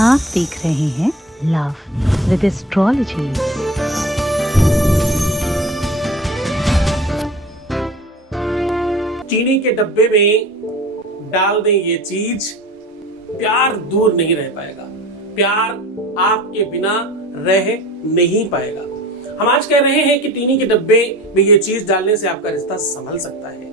आप देख रहे हैं लव विद एस्ट्रोलॉजी। चीनी के डब्बे में डाल दें ये चीज, प्यार दूर नहीं रह पाएगा, प्यार आपके बिना रह नहीं पाएगा। हम आज कह रहे हैं कि चीनी के डब्बे में ये चीज डालने से आपका रिश्ता संभल सकता है।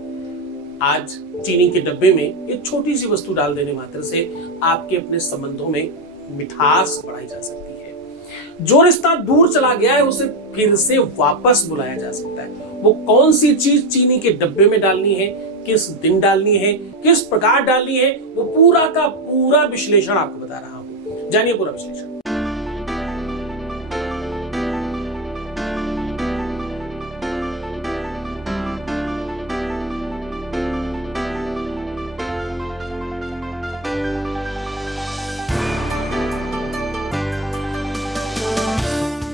आज चीनी के डब्बे में ये छोटी सी वस्तु डाल देने मात्र से आपके अपने संबंधों में मिठास बढ़ाई जा सकती है। जो रिश्ता दूर चला गया है उसे फिर से वापस बुलाया जा सकता है। वो कौन सी चीज चीनी के डब्बे में डालनी है, किस दिन डालनी है, किस प्रकार डालनी है, वो पूरा का पूरा विश्लेषण आपको बता रहा हूं। जानिए पूरा विश्लेषण।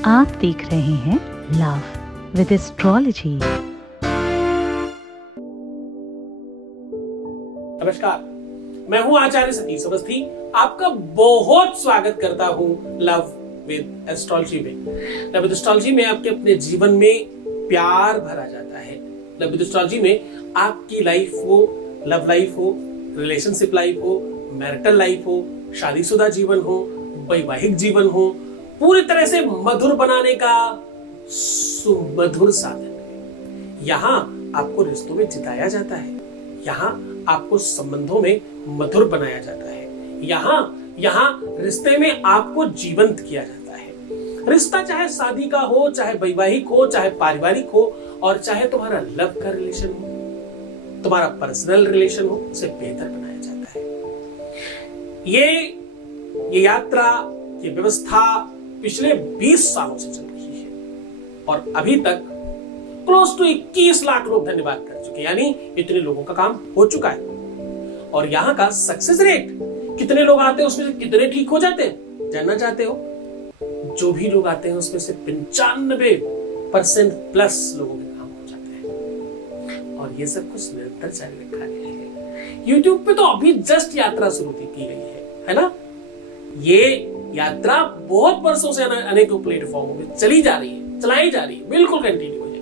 आप देख रहे हैं लव विद एस्ट्रोलॉजी। नमस्कार, मैं हूं आचार्य सतीश अवस्थी। आपका बहुत स्वागत करता हूं लव विद एस्ट्रोलॉजी में। लव विद एस्ट्रोलॉजी में आपके अपने जीवन में प्यार भरा जाता है। लव विद एस्ट्रोलॉजी में आपकी लाइफ हो, लव लाइफ हो, रिलेशनशिप लाइफ हो, मैरिटल लाइफ हो, शादीशुदा जीवन हो, वैवाहिक जीवन हो, पूरी तरह से मधुर बनाने का सुमधुर साधन है। यहाँ आपको रिश्तों में जिताया जाता है, यहाँ आपको संबंधों में मधुर बनाया जाता है, यहाँ रिश्ते में आपको जीवंत किया जाता है। रिश्ता चाहे शादी का हो, चाहे वैवाहिक हो, चाहे पारिवारिक हो, और चाहे तुम्हारा लव का रिलेशन हो, तुम्हारा पर्सनल रिलेशन हो, उसे बेहतर बनाया जाता है। ये यात्रा, ये व्यवस्था पिछले 20 सालों से चल रही है और अभी तक क्लोज टू 21 लाख लोग धन्यवाद कर चुके हैं, यानी इतने लोगों का काम हो चुका है। और यहाँ का सक्सेस रेट, कितने लोग आते हैं उसमें से कितने ठीक हो जाते हैं, जानना चाहते हो? जो भी लोग आते हैं उसमें से 95% प्लस लोगों के काम हो जाते हैं। और ये सब कुछ निरंतर जारी रखा गया है। यूट्यूब पे तो अभी जस्ट यात्रा शुरू की गई है ना? ये यात्रा बहुत वर्षों से अनेकों प्लेटफॉर्मों में चलाई जा रही है, बिल्कुल कंटिन्यू है।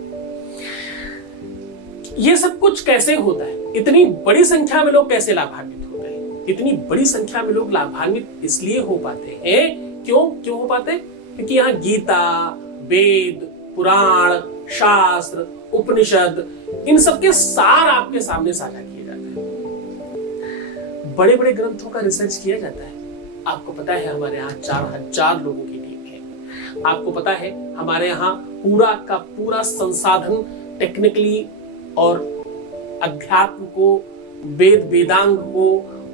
ये सब कुछ कैसे होता है? इतनी बड़ी संख्या में लोग कैसे लाभान्वित होते हैं? इतनी बड़ी संख्या में लोग लाभान्वित इसलिए हो पाते हैं, क्यों हो पाते हैं? क्योंकि यहाँ गीता, वेद, पुराण, शास्त्र, उपनिषद, इन सबके सार आपके सामने साझा किए जाते हैं। बड़े बड़े ग्रंथों का रिसर्च किया जाता है। आपको पता है हमारे यहाँ 4000 लोगों की टीम है। आपको पता है हमारे यहाँ पूरा का पूरा संसाधन टेक्निकली और अध्यात्म को, वेदांग को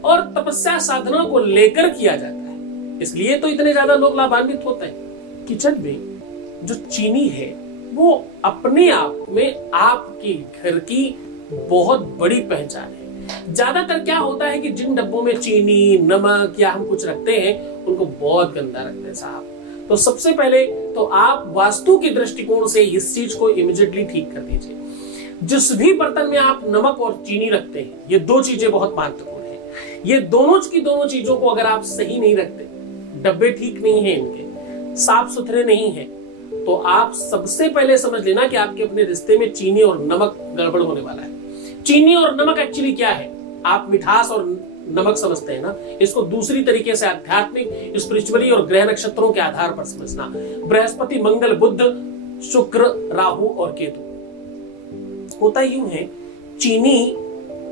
और तपस्या साधना को लेकर किया जाता है। इसलिए तो इतने ज्यादा लोग लाभान्वित होते हैं। किचन में जो चीनी है वो अपने आप में आपके घर की बहुत बड़ी पहचान है। ज्यादातर क्या होता है कि जिन डब्बों में चीनी, नमक या हम कुछ रखते हैं उनको बहुत गंदा रखते हैं साहब। तो सबसे पहले तो आप वास्तु के दृष्टिकोण से इस चीज को इमीडिएटली ठीक कर दीजिए। जिस भी बर्तन में आप नमक और चीनी रखते हैं, ये दो चीजें बहुत महत्वपूर्ण हैं। ये दोनों की दोनों चीजों को अगर आप सही नहीं रखते, डब्बे ठीक नहीं है, इनके साफ सुथरे नहीं है, तो आप सबसे पहले समझ लेना कि आपके अपने रिश्ते में चीनी और नमक गड़बड़ होने वाला है। चीनी और नमक एक्चुअली क्या है? आप मिठास और नमक समझते हैं ना, इसको दूसरी तरीके से आध्यात्मिक, स्पिरिचुअली और ग्रह नक्षत्रों के आधार पर समझना। बृहस्पति, मंगल, बुध, शुक्र, राहु और केतु। होता यूं है, चीनी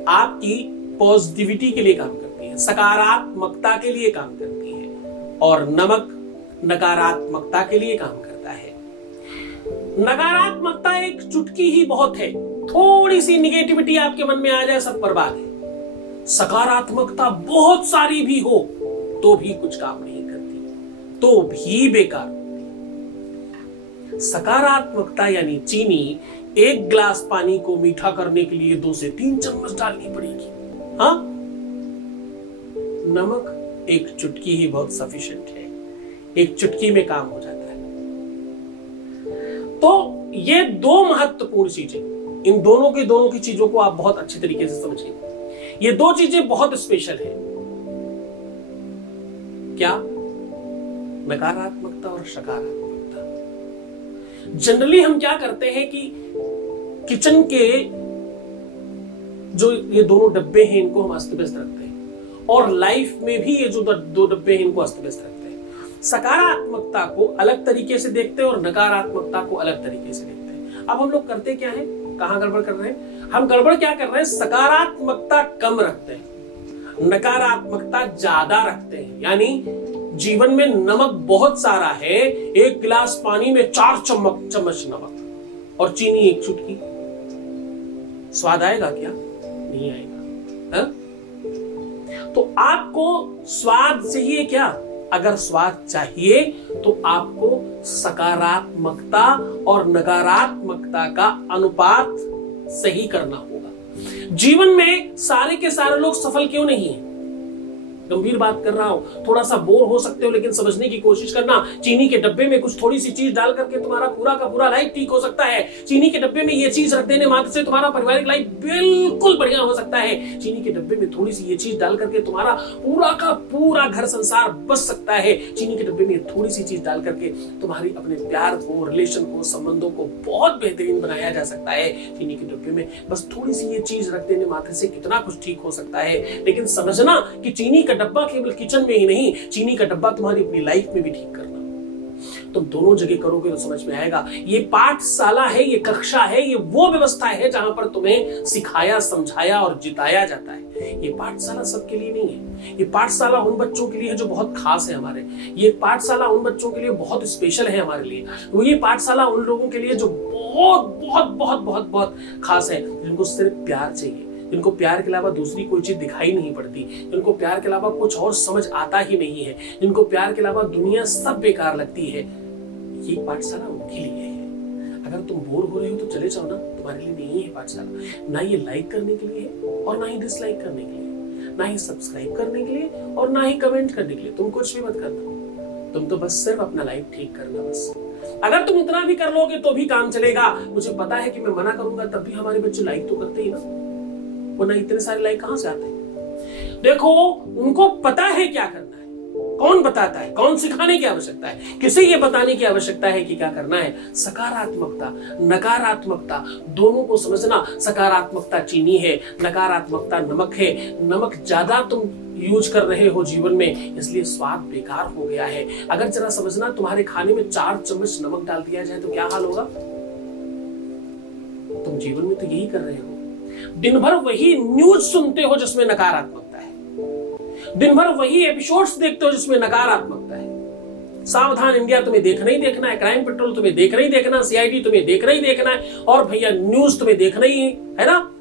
आपकी पॉजिटिविटी के लिए काम करती है, सकारात्मकता के लिए काम करती है, और नमक नकारात्मकता के लिए काम करता है। नकारात्मकता एक चुटकी ही बहुत है, थोड़ी सी निगेटिविटी आपके मन में आ जाए सब बर्बाद है। सकारात्मकता बहुत सारी भी हो तो भी कुछ काम नहीं करती, तो भी बेकार होती। सकारात्मकता यानी चीनी, एक गिलास पानी को मीठा करने के लिए 2 से 3 चम्मच डालनी पड़ेगी। हाँ, नमक एक चुटकी ही बहुत सफिशिएंट है, एक चुटकी में काम हो जाता है। तो ये दो महत्वपूर्ण चीजें, इन दोनों की चीजों को आप बहुत अच्छे तरीके से समझिए। ये दो चीजें बहुत स्पेशल है। क्या? नकारात्मकता और सकारात्मकता। जनरली हम क्या करते हैं कि किचन के जो ये दोनों डब्बे हैं इनको हम अस्त व्यस्त रखते हैं, और लाइफ में भी ये जो दो डब्बे हैं इनको अस्त व्यस्त रखते हैं। सकारात्मकता को अलग तरीके से देखते हैं और नकारात्मकता को अलग तरीके से देखते हैं। अब हम लोग करते क्या है, कहां गड़बड़ कर रहे हैं? हम गड़बड़ क्या कर रहे हैं, सकारात्मकता कम रखते हैं, नकारात्मकता ज्यादा रखते हैं। यानी जीवन में नमक बहुत सारा है, 1 गिलास पानी में 4 चम्मच नमक और चीनी 1 चुटकी। स्वाद आएगा क्या? नहीं आएगा। हा? तो आपको स्वाद चाहिए क्या? अगर स्वाद चाहिए तो आपको सकारात्मकता और नकारात्मकता का अनुपात सही करना होगा। जीवन में सारे के सारे लोग सफल क्यों नहीं हैं? गंभीर बात कर रहा हूं, थोड़ा सा बोर हो सकते हो लेकिन समझने की कोशिश करना। चीनी के डब्बे में कुछ थोड़ी सी चीज डाल करके तुम्हारा पूरा का पूरा लाइफ ठीक हो सकता है। चीनी के डब्बे में ये चीज रख देने मात्र से तुम्हारा पारिवारिक लाइफ बिल्कुल बढ़िया हो सकता है। चीनी के डब्बे में थोड़ी सी ये चीज डाल करके तुम्हारा पूरा का पूरा घर संसार बच सकता है। चीनी के डब्बे में थोड़ी सी चीज डाल करके तुम्हारी अपने प्यार को, रिलेशन को, संबंधों को बहुत बेहतरीन बनाया जा सकता है। चीनी के डब्बे में बस थोड़ी सी ये चीज रख देने मात्र से कितना कुछ ठीक हो सकता है। लेकिन समझना कि चीनी का डब्बा केवल किचन में ही नहीं, चीनी का डब्बा तुम्हारी अपनी लाइफ में भी ठीक करना। तुम दोनों जगह करोगे तो समझ में आएगा। ये पाठशाला है, ये कक्षा है, ये वो व्यवस्था है जहां पर तुम्हें सिखाया, समझाया और जिताया जाता है। ये पाठशाला सबके लिए नहीं है। ये पाठशाला उन बच्चों के लिए है जो बहुत खास है हमारे। ये पाठशाला उन बच्चों के लिए बहुत स्पेशल है हमारे लिए। वो ये पाठशाला उन लोगों के लिए जो बहुत बहुत बहुत बहुत बहुत खास है, जिनको सिर्फ प्यार चाहिए, जिनको प्यार के अलावा दूसरी कोई चीज दिखाई नहीं पड़ती, जिनको प्यार के अलावा कुछ और समझ आता ही नहीं है, जिनको प्यार के अलावा दुनिया सब बेकार लगती है। ये पाठशाला उनके लिए है। अगर तुम बोर हो रहे हो तो चले जाओ ना, तुम्हारे लिए नहीं है पाठशाला। ना ये लाइक करने के लिए है और ना ही डिसलाइक करने के लिए, ना ही सब्सक्राइब करने के लिए और ना ही कमेंट करने के लिए। तुम कुछ भी मत करना, तुम तो बस सिर्फ अपना लाइफ ठीक करना बस। अगर तुम इतना भी कर लोगे तो भी काम चलेगा। मुझे पता है कि मैं मना करूंगा तब भी हमारे बच्चे लाइक तो करते ही ना, वरना इतने सारे लाइक कहां से आते हैं? देखो, उनको पता है क्या करना है। कौन बताता है? कौन सिखाने की आवश्यकता है? किसे ये बताने की आवश्यकता है कि क्या करना है? सकारात्मकता, नकारात्मकता दोनों को समझना। सकारात्मकता चीनी है, नकारात्मकता नमक है। नमक ज्यादा तुम यूज कर रहे हो जीवन में, इसलिए स्वाद बेकार हो गया है। अगर जरा समझना, तुम्हारे खाने में 4 चम्मच नमक डाल दिया जाए तो क्या हाल होगा? तुम जीवन में तो यही कर रहे हो। दिन भर वही न्यूज सुनते हो जिसमें नकारात्मकता है, दिन भर वही एपिसोड्स देखते हो जिसमें नकारात्मकता है। सावधान इंडिया तुम्हें देखना ही देखना है, क्राइम पेट्रोल तुम्हें देखना ही देखना है, सीआईडी तुम्हें देखना ही देखना है, और भैया न्यूज तुम्हें देखना ही है ना।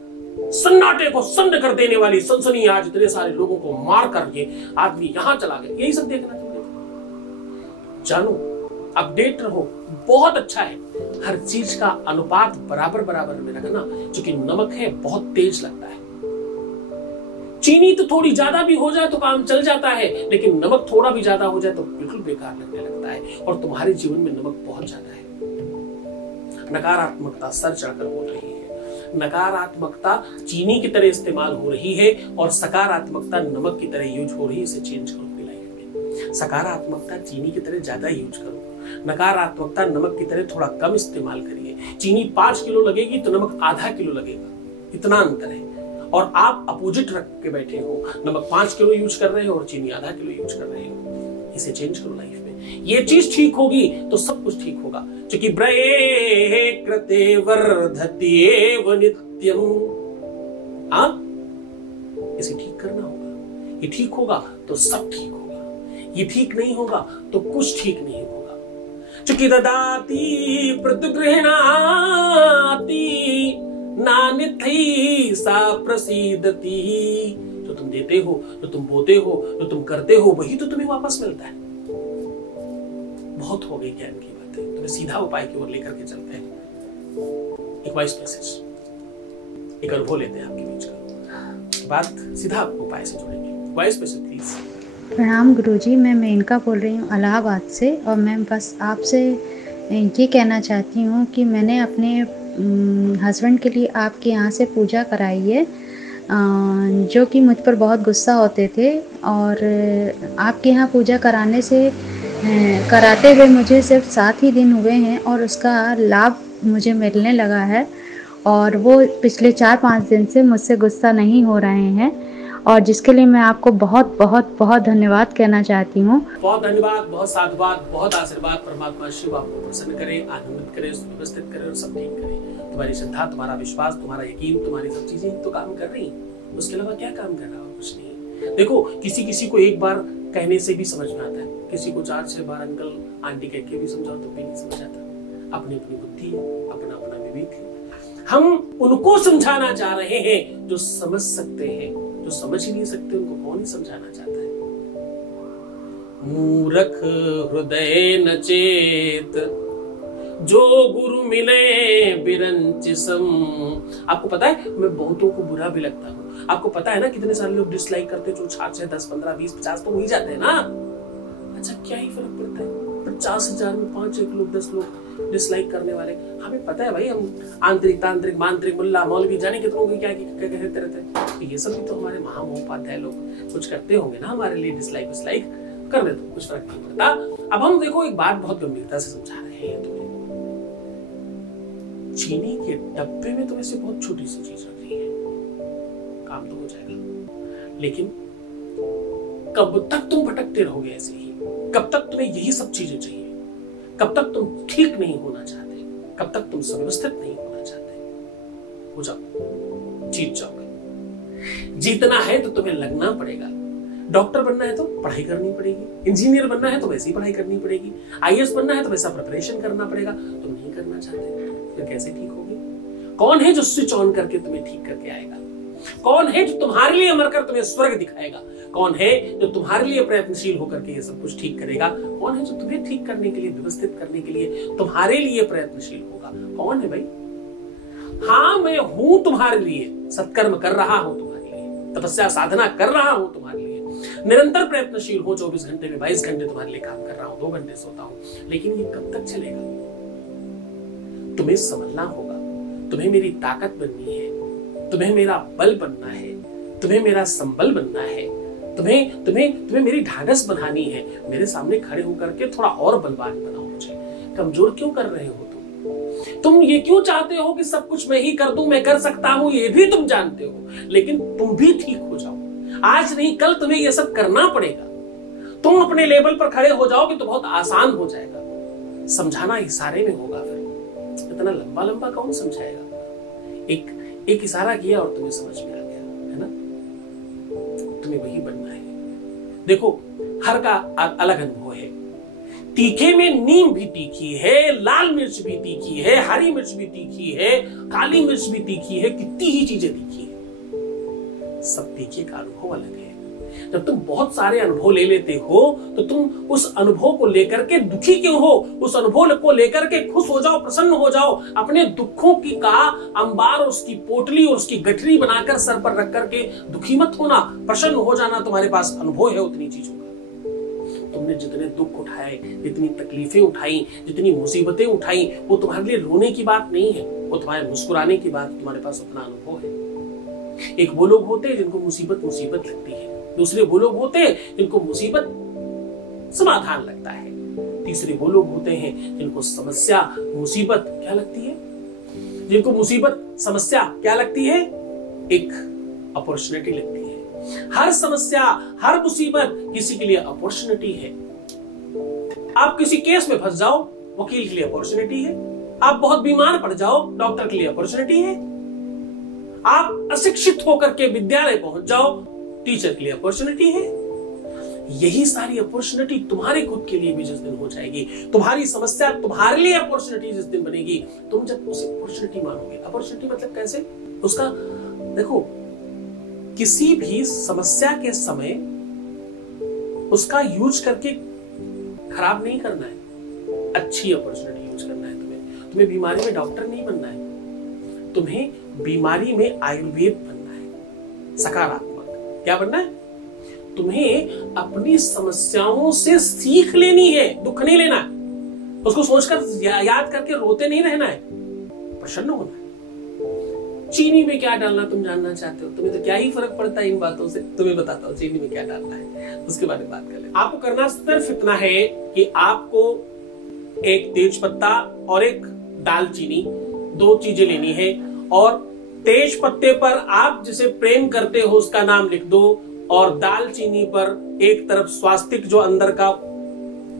सन्नाटे को सन्न कर देने वाली सनसनी, आज इतने सारे लोगों को मार करके आदमी यहां चला गया, यही सब देखना तुम्हें। जानो, अपडेट रहो, बहुत अच्छा है। हर चीज का अनुपात बराबर बराबर में रखना। क्योंकि नमक है बहुत तेज लगता है, चीनी तो थोड़ी ज्यादा भी हो जाए तो काम चल जाता है, लेकिन नमक थोड़ा भी ज्यादा हो जाए तो बिल्कुल बेकार लगने लगता है। और तुम्हारे जीवन में नमक बहुत ज्यादा है। नकारात्मकता सर चढ़कर बोल रही है, नकारात्मकता चीनी की तरह इस्तेमाल हो रही है और सकारात्मकता नमक की तरह यूज हो रही है। इसे चेंज करो अपनी लाइफ में। सकारात्मकता चीनी की तरह ज्यादा यूज करो, नकारात्मकता नमक की तरह थोड़ा कम इस्तेमाल करिए। चीनी 5 किलो लगेगी तो नमक आधा किलो लगेगा, इतना अंतर है। और आप अपोजिट रख के बैठे हो, नमक 5 किलो यूज कर रहे हो और चीनी आधा किलो यूज कर रहे हो। इसे चेंज करो लाइफ में। ये चीज ठीक होगी तो सब कुछ ठीक होगा। क्योंकि ब्रये कृते वर्धति एव नित्यम। हाँ, इसे ठीक करना होगा। ये ठीक होगा तो सब ठीक होगा, ये ठीक नहीं होगा तो कुछ ठीक नहीं होगा। चुकी ददाति प्रतिगृहणाति नानिथै सा प्रसीदति। जो तुम देते हो, जो तुम बोते हो, जो तुम करते हो, वही तो तुम्हें वापस मिलता है। बहुत हो गई ज्ञान की बातें, तुम्हें सीधा उपाय की ओर लेकर के चलते हैं। एक वॉइस मैसेज, एक अनुभव लेते हैं आपके बीच का, बात सीधा उपाय से जोड़ेंगे। Voice message please. प्रणाम गुरुजी, मैं मेनका बोल रही हूँ इलाहाबाद से, और मैं बस आपसे ये कहना चाहती हूँ कि मैंने अपने हस्बैंड के लिए आपके यहाँ से पूजा कराई है, जो कि मुझ पर बहुत गुस्सा होते थे। और आपके यहाँ पूजा कराने से कराते हुए मुझे सिर्फ 7 ही दिन हुए हैं और उसका लाभ मुझे मिलने लगा है और वो पिछले 4-5 दिन से मुझसे गुस्सा नहीं हो रहे हैं और जिसके लिए मैं आपको बहुत बहुत बहुत धन्यवाद कहना चाहती हूँ। बहुत धन्यवाद, बहुत साधुवाद, बहुत आशीर्वाद। परमात्मा शिव आपको प्रसन्न करे, आनंदित करे, सुव्यवस्थित करे और सब ठीक करे। तुम्हारी श्रद्धा, तुम्हारा विश्वास, तुम्हारा यकीन, तुम्हारी सब चीजें तो काम कर रही, उसके अलावा क्या काम कर रहा है? कुछ नहीं। देखो, किसी को एक बार कहने से भी समझ में आता है, किसी को 4-6 बार अंकल आंटी कह के भी समझाओ तो भी नहीं समझ आता। अपनी अपनी बुद्धि है, अपना अपना विवेक है। हम उनको समझाना चाह रहे हैं जो समझ सकते हैं, जो समझ ही नहीं सकते उनको कौन ही समझाना चाहता है। मूर्ख हृदय न चेत, जो गुरु मिले बिरंच सम। आपको पता है, मैं बहुतों को बुरा भी लगता हूँ। आपको पता है ना कितने सारे लोग डिसलाइक करते हैं, जो 6, 10, 15, 20, 50 तो हो ही जाते हैं ना। अच्छा, क्या ही फर्क पड़ता है? 50,000 में 5-1 लोग, 10 लोग डिसलाइक करने वाले। हमें पता है भाई, हम आंतरिक, तांत्रिक, मांत्रिक, मुल्ला, मौलवी, जाने कितनों को क्या कहते रहते हैं। तो ये सब भी तो हमारे महामहोपाध्याय लोग कुछ करते होंगे ना हमारे लिए। डिसलाइक विसलाइक कर दे तो कुछ फर्क नहीं पड़ता। अब हम देखो, एक बात बहुत गंभीरता से समझा रहे हैं तुम्हें। चीनी के डब्बे में तो वैसे बहुत छोटी सी चीज रख रही है, काम तो हो जाएगा, लेकिन कब तक तुम भटकते रहोगे ऐसे ही? कब तक तुम्हें यही सब चीजें चाहिए? कब तक तुम ठीक नहीं होना चाहते? कब तक तुम सुव्यवस्थित नहीं होना चाहते? हो जाओ, जीत जाओगे। जीतना है तो तुम्हें लगना पड़ेगा। डॉक्टर बनना है तो पढ़ाई करनी पड़ेगी, इंजीनियर बनना है तो वैसी पढ़ाई करनी पड़ेगी, आईएएस बनना है तो वैसा प्रिपरेशन करना पड़ेगा। तुम नहीं करना चाहते तो कैसे ठीक होगी? कौन है जो स्विच ऑन करके तुम्हें ठीक करके आएगा? कौन है जो तुम्हारे लिए मरकर तुम्हें स्वर्ग दिखाएगा? कौन है जो तुम्हारे लिए प्रयत्नशील होकर के ये सब कुछ ठीक करेगा? कौन है जो तुम्हें ठीक करने के लिए, व्यवस्थित करने के लिए तुम्हारे लिए प्रयत्नशील होगा? कौन है भाई? हाँ, मैं हूं तुम्हारे लिए, सत्कर्म कर रहा हूं तुम्हारे लिए, तपस्या साधना कर रहा हूं तुम्हारे लिए, निरंतर प्रयत्नशील हो। 24 घंटे में 22 घंटे तुम्हारे लिए काम कर रहा हूं, 2 घंटे सोता हूं। लेकिन ये कब तक चलेगा? तुम्हें समझना होगा। तुम्हें मेरी ताकत बननी है, तुम्हें मेरा बल बनना है, तुम्हें मेरा संबल बनना है, तुम्हें मेरी ढाढ़स बनानी है। मेरे सामने खड़े होकर के थोड़ा और बलवान बनाओ मुझे। कमजोर क्यों कर रहे हो तुम ये क्यों चाहते हो कि सब कुछ मैं ही कर दूं? मैं कर सकता हूं, ये भी तुम जानते हो, लेकिन तुम भी ठीक हो जाओ। आज नहीं कल तुम्हें ये सब करना पड़ेगा। तुम अपने लेवल पर खड़े हो जाओगे तो बहुत आसान हो जाएगा। समझाना इशारे में होगा। फिर इतना लंबा लंबा कौन समझाएगा? एक इशारा किया और तुम्हें समझ में आ गया, है ना? तुम्हें वही बनना है। देखो, हर का अलग अनुभव है। तीखे में नीम भी तीखी है, लाल मिर्च भी तीखी है, हरी मिर्च भी तीखी है, काली मिर्च भी तीखी है, कितनी ही चीजें तीखी है। सब तीखे का अनुभव अलग है। जब तुम बहुत सारे अनुभव ले लेते हो तो तुम उस अनुभव को लेकर के दुखी क्यों हो? उस अनुभव को लेकर के खुश हो जाओ, प्रसन्न हो जाओ। अपने दुखों की का अंबार, उसकी पोटली और उसकी गठरी बनाकर सर पर रख करके दुखी मत होना, प्रसन्न हो जाना। तुम्हारे पास अनुभव है उतनी चीजों का। तुमने जितने दुख उठाए, जितनी तकलीफें उठाई, जितनी मुसीबतें उठाई, वो तुम्हारे लिए रोने की बात नहीं है, वो तुम्हारे मुस्कुराने की बात। तुम्हारे पास अपना अनुभव है। एक वो लोग होते हैं जिनको मुसीबत लगती है, दूसरे वो लोग होते हैं जिनको मुसीबत समाधान लगता है, तीसरे वो लोग होते हैं जिनको समस्या मुसीबत क्या लगती है? जिनको मुसीबत समस्या क्या लगती है? एक अपॉर्चुनिटी लगती है। हर समस्या, हर मुसीबत किसी के लिए अपॉर्चुनिटी है। आप किसी केस में फंस जाओ, वकील के लिए अपॉर्चुनिटी है। आप बहुत बीमार पड़ जाओ, डॉक्टर के लिए अपॉर्चुनिटी है। आप अशिक्षित होकर के विद्यालय पहुंच जाओ, टीचर के लिए अपॉर्चुनिटी है। यही सारी अपॉर्चुनिटी तुम्हारे खुद के लिए भी जिस दिन हो जाएगी, तुम्हारी समस्या तुम्हारे लिए अपॉर्चुनिटी जिस दिन बनेगी, तुम जब उसे अपॉर्चुनिटी मानोगे। अपॉर्चुनिटी मतलब कैसे? उसका देखो, किसी भी समस्या के समय उसका यूज करके खराब नहीं करना है, अच्छी अपॉर्चुनिटी यूज करना है। तुम्हें बीमारी में डॉक्टर नहीं बनना है, तुम्हें बीमारी में आयुर्वेद बनना है, सकारात्मक। क्या बनना है? तुम्हें अपनी समस्याओं से सीख लेनी है, दुख नहीं लेना है, उसको सोचकर याद करके रोते नहीं रहना है, प्रसन्न होना है। चीनी में क्या डालना तुम जानना चाहते हो? तुम्हें तो क्या ही फर्क पड़ता है इन बातों से। तुम्हें बताता हूँ चीनी में क्या डालना है, उसके बारे में बात कर ले। आपको करना सिर्फ इतना है कि आपको एक तेज पत्ता और एक दालचीनी, 2 चीजें लेनी है। और तेज पत्ते पर आप जिसे प्रेम करते हो उसका नाम लिख दो, और दालचीनी पर एक तरफ स्वास्तिक, जो अंदर का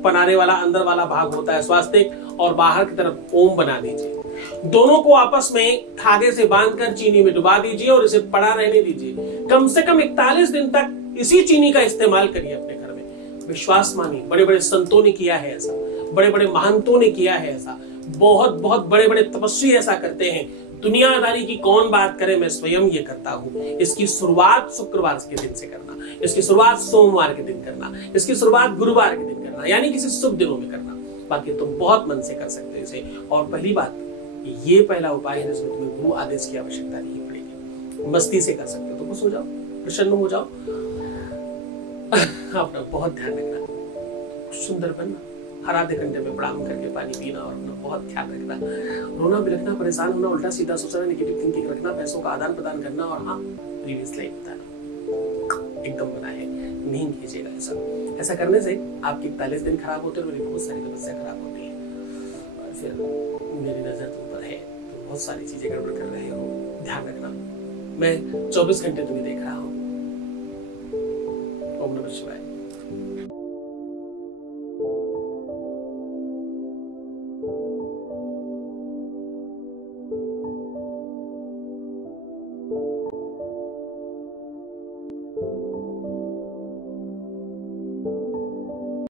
बनाने वाला अंदर वाला भाग होता है स्वास्तिक, और बाहर की तरफ ओम बना दीजिए। दोनों को आपस में धागे से बांधकर चीनी में डुबा दीजिए और इसे पड़ा रहने दीजिए। कम से कम 41 दिन तक इसी चीनी का इस्तेमाल करिए अपने घर में। विश्वास मानिए, बड़े बड़े संतों ने किया है ऐसा, बड़े बड़े महंतों ने किया है ऐसा, बहुत बहुत बड़े बड़े तपस्वी ऐसा करते हैं। दुनियादारी की कौन बात करे, मैं स्वयं ये करता हूं। इसकी शुरुआत शुक्रवार के दिन से करना, इसकी शुरुआत सोमवार के दिन करना, इसकी शुरुआत गुरुवार के दिन करना, यानी किसी शुभ दिनों में करना। बाकी तुम बहुत मन से कर सकते हो इसे। और पहली बात, ये पहला उपाय है जिसमें तुम्हें गुरु आदेश की आवश्यकता नहीं पड़ेगी, मस्ती से कर सकते हो। तो खुश हो जाओ, प्रसन्न हो जाओ, अपना बहुत ध्यान रखना, सुंदर बनना, हर आधे घंटे में प्रणाम करके पानी पीना और अपना बहुत ध्यान रखना। रोना बिलखना, परेशान होना, उल्टा सीधा सोचना, नेगेटिव थिंकिंग रखना, पैसों का आदान प्रदान करना, और हाँ प्रीवियस लाइफ बताना एकदम मना है, नहीं कीजिएगा ऐसा। ऐसा करने से आपके 41 दिन खराब होते हैं और मेरी बहुत सारी समस्या खराब होती है। और फिर मेरी नजर तुम पर है तो बहुत सारी चीजें गड़बड़ कर रहे हो, ध्यान रखना। मैं 24 घंटे तुम्हें देख रहा हूँ। ओम नमः शिवाय।